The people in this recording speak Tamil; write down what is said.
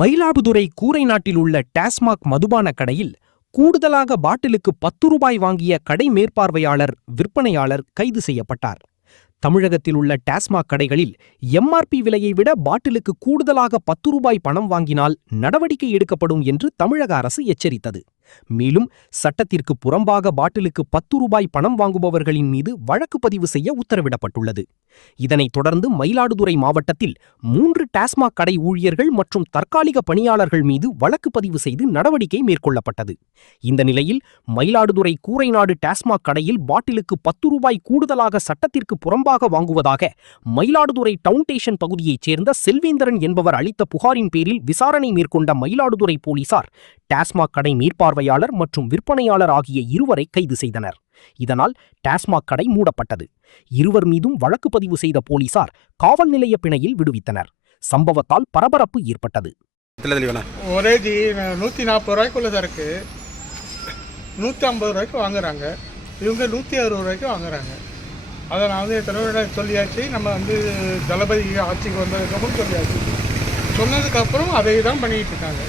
மயிலாடுதுறை கூரைநாட்டில் உள்ள டாஸ்மாக் மதுபான கடையில் கூடுதலாக பாட்டிலுக்கு 10 ரூபாய் வாங்கிய கடை மேற்பார்வையாளர் விற்பனையாளர் கைது செய்யப்பட்டார். தமிழகத்தில் உள்ள டாஸ்மாக் கடைகளில் எம்ஆர்பி விலையை விட பாட்டிலுக்கு கூடுதலாக 10 ரூபாய் பணம் வாங்கினால் நடவடிக்கை எடுக்கப்படும் என்று தமிழக அரசு எச்சரித்தது. மேலும் சட்டத்திற்கு புறம்பாக பாட்டிலுக்கு 10 ரூபாய் பணம் வாங்குபவர்களின் மீது வழக்கு பதிவு செய்ய உத்தரவிடப்பட்டுள்ளது. இதனைத் தொடர்ந்து மயிலாடுதுறை மாவட்டத்தில் 3 டாஸ்மாக் கடை ஊழியர்கள் மற்றும் தற்காலிக பணியாளர்கள் மீது வழக்கு பதிவு செய்து நடவடிக்கை மேற்கொள்ளப்பட்டது. இந்த நிலையில் மயிலாடுதுறை கூரைநாடு டாஸ்மாக் கடையில் பாட்டிலுக்கு 10 ரூபாய் கூடுதலாக சட்டத்திற்கு புறம்பாக வாங்குவதாக மயிலாடுதுறை டவுன் ஸ்டேஷன் பகுதியைச் சேர்ந்த செல்வேந்திரன் என்பவர் அளித்த புகாரின் பேரில் விசாரணை மேற்கொண்ட மயிலாடுதுறை போலீசார் டாஸ்மாக் கடை மேற்பார்வையாளர் மற்றும் விற்பனையாளர் ஆகிய இருவரை கைது செய்தனர். இதனால் டாஸ்மாக் கடை மூடப்பட்டது. இருவர் மீதும் வழக்கு பதிவு செய்த போலீசார் காவல் நிலைய பிணையில் விடுவித்தனர். சம்பவத்தால் பரபரப்பு ஏற்பட்டது. ஒரே 140 ரூபாய்க்குள்ள சரக்கு 150 ரூபாய்க்கு வாங்குறாங்க, இவங்க 160 ரூபாய்க்கு வாங்குறாங்க. அதை நான் வந்து எத்தனை சொல்லியாச்சு. நம்ம தளபதி ஆட்சிக்கு வந்ததுக்கப்புறம் சொல்லியாச்சு. சொன்னதுக்கப்புறம் அதை தான் பண்ணிக்கிட்டு இருக்காங்க.